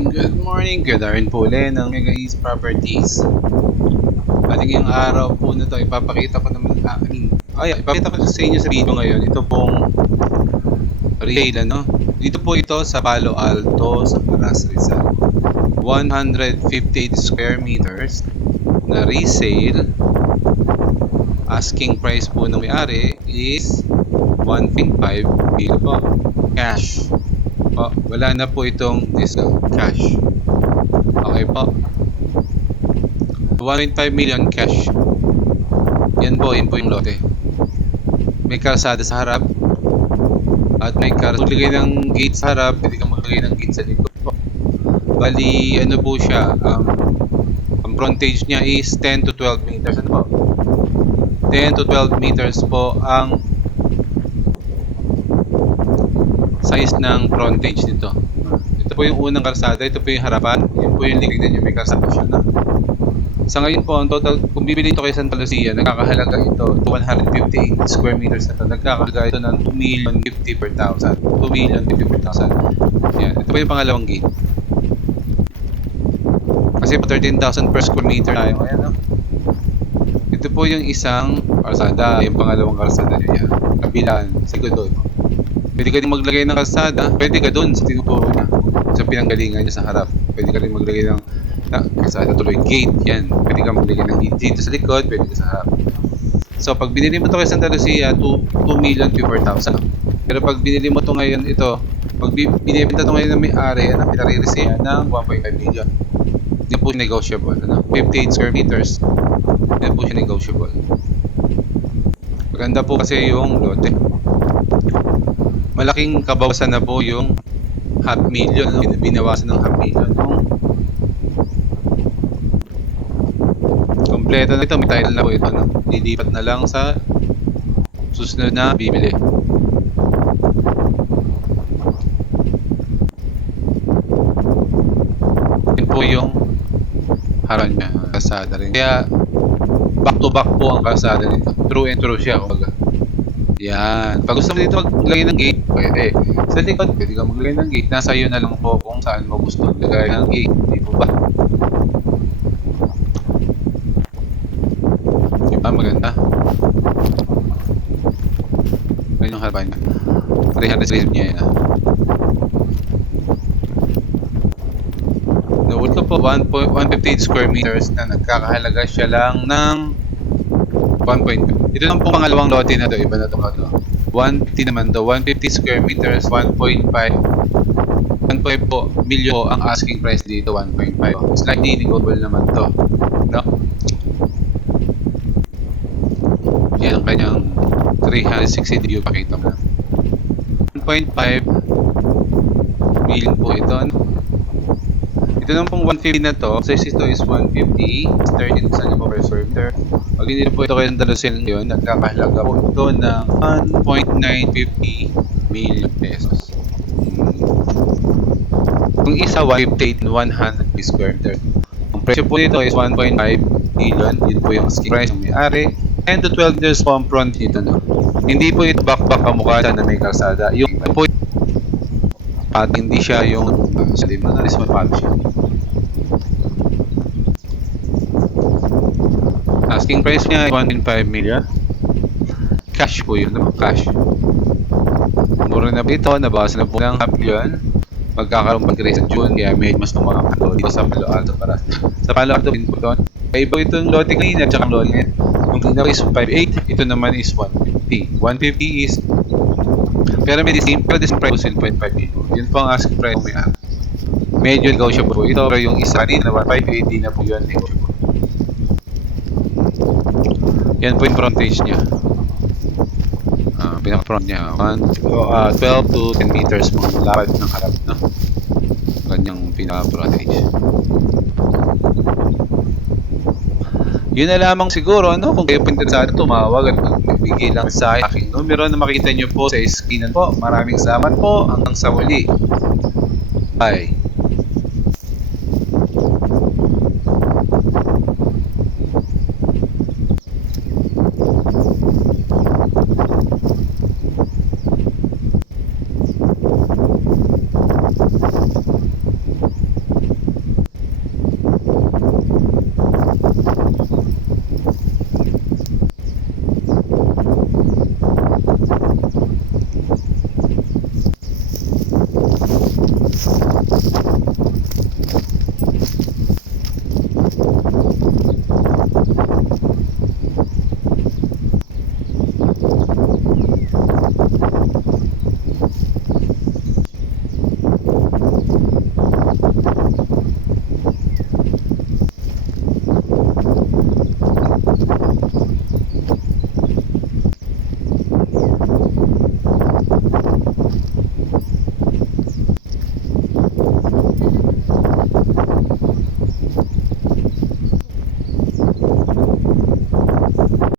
Good Aaron po ulit ng Mega East Properties. Ating yung araw po na to, ipapakita ko naman ipapakita ko sa inyo sa video ngayon. Ito pong resale, dito po ito sa Palo Alto, sa Paras, Rizal. 158 square meters na resale. Asking price po ng may-ari is 1.5 million po. Cash. Wala na po itong discount. Cash. Okay po. 1.5 million cash. Yan po yung lote. May kalsada sa harap. At may maglagay ng gate sa harap. Pwede kang maglagay ng gate sa likod po. Bali, ano po siya, ang frontage niya is 10 to 12 meters. Ano po? 10 to 12 meters po ang size ng frontage nito. Ito po yung unang kalsada, ito po yung harapan, yun po yung lignan nyo, may kalsada siya na. Sa ngayon po, ang total, kung bibili ito kay Santa Lucia, nagkakahalaga ito 158 square meters na ito, nagkakahalaga ito ng 2,050,000 per thousand. 2,050,000 per thousand. Yan, ito po yung pangalawang gate. Kasi po 13,000 per square meter tayo. Ayan, ito po yung isang kalsada, yung pangalawang kalsada nyo yan. Kabilaan, siguro doon. Pwede ka din maglagay ng kalsada, pwede ka doon sa tinuturo niya, sa pinanggalingan niya sa harap. Pwede ka rin maglagay ng kalsada, tuloy gate, yan. Pwede ka maglagay ng gate dito sa likod, pwede ka sa harap. So, pag binili mo ito kay Santa Lucia, 2,054,000. Pero pag binili mo ito ngayon, pag binibenta ito ngayon ng may-ari, pinare-resale ng 1.5 million. Hindi po negotiable. 58 square meters, hindi po siya negotiable. Maganda po kasi yung lote. Malaking kabawasan na po yung half million, binawasan ng half million. Kompleto na ito, may title na po ito, lilipat na lang sa susunod na bibili. Yan po yung haran niya, kalsada rin. Kaya back to back po ang kalsada nito, true and true siya, kumbaga. Yan. Pag gusto mo dito maglagay ng gate, pwede. Sa likod, pwede ka maglagay ng gate. Nasa iyo na lang po kung saan mo gusto maglagay ng gate. Hindi po ba? Diba? Maganda. Ganyan yung harapan niya. 300 niya yan. Nawal ko po 158 square meters na nagkakahalaga siya lang ng 1.5. Ito lang po pangalawang lote na to, iba na to. 150 naman to, 150 square meters, 1.5 po million po ang asking price dito, 1.5. Slightly negotiable naman to, no? Yan ang kanyang 360 view, pakita mo. 1.5 million po ito, Ito naman pong 150 na to, size ito is 150, 13,000 po per square meter. Pag hindi po ito kayo ng dalusin ngayon, nagkakahalaga po ito ng 1.950 million pesos. Kung isa, 158 and 100 square meter. Ang presyo po nito is 1.5 million. Yun po yung asking price ng may-ari. 10 to 12 years po ang front dito. Hindi po ito back-back kamukha siya na may kalsada. Yung po, at hindi siya yung sa limanas mapalo siya. Asking price niya 1.5 million. Cash po yun, cash. Mura na po ito, nabawasan na po ng half million. Magkakaroon pa sa June, kaya may mas tumakapalo dito sa Palo Alto para sa Palo Alto din po doon. Kaya iba itong lote kanina, tsaka lote ngayon. Yung kanina is 5.8, ito naman is 150. 150 is, pero may same price 1.5 million. Yun po ang asking price may medyo negotiable po ito, pero yung isa kanina 1.580 na po yun negotiable. Yan po yung frontage niya. Pinaka-front niya 12 to 10 meters po ang lapad ng harap, ganyang pinaka-frontage. Yun na lamang siguro, kung kayo po interesado, tumawag at magbigay lang sa aking numero na makita nyo po sa screen po. Maraming salamat po, hanggang sa muli. Bye.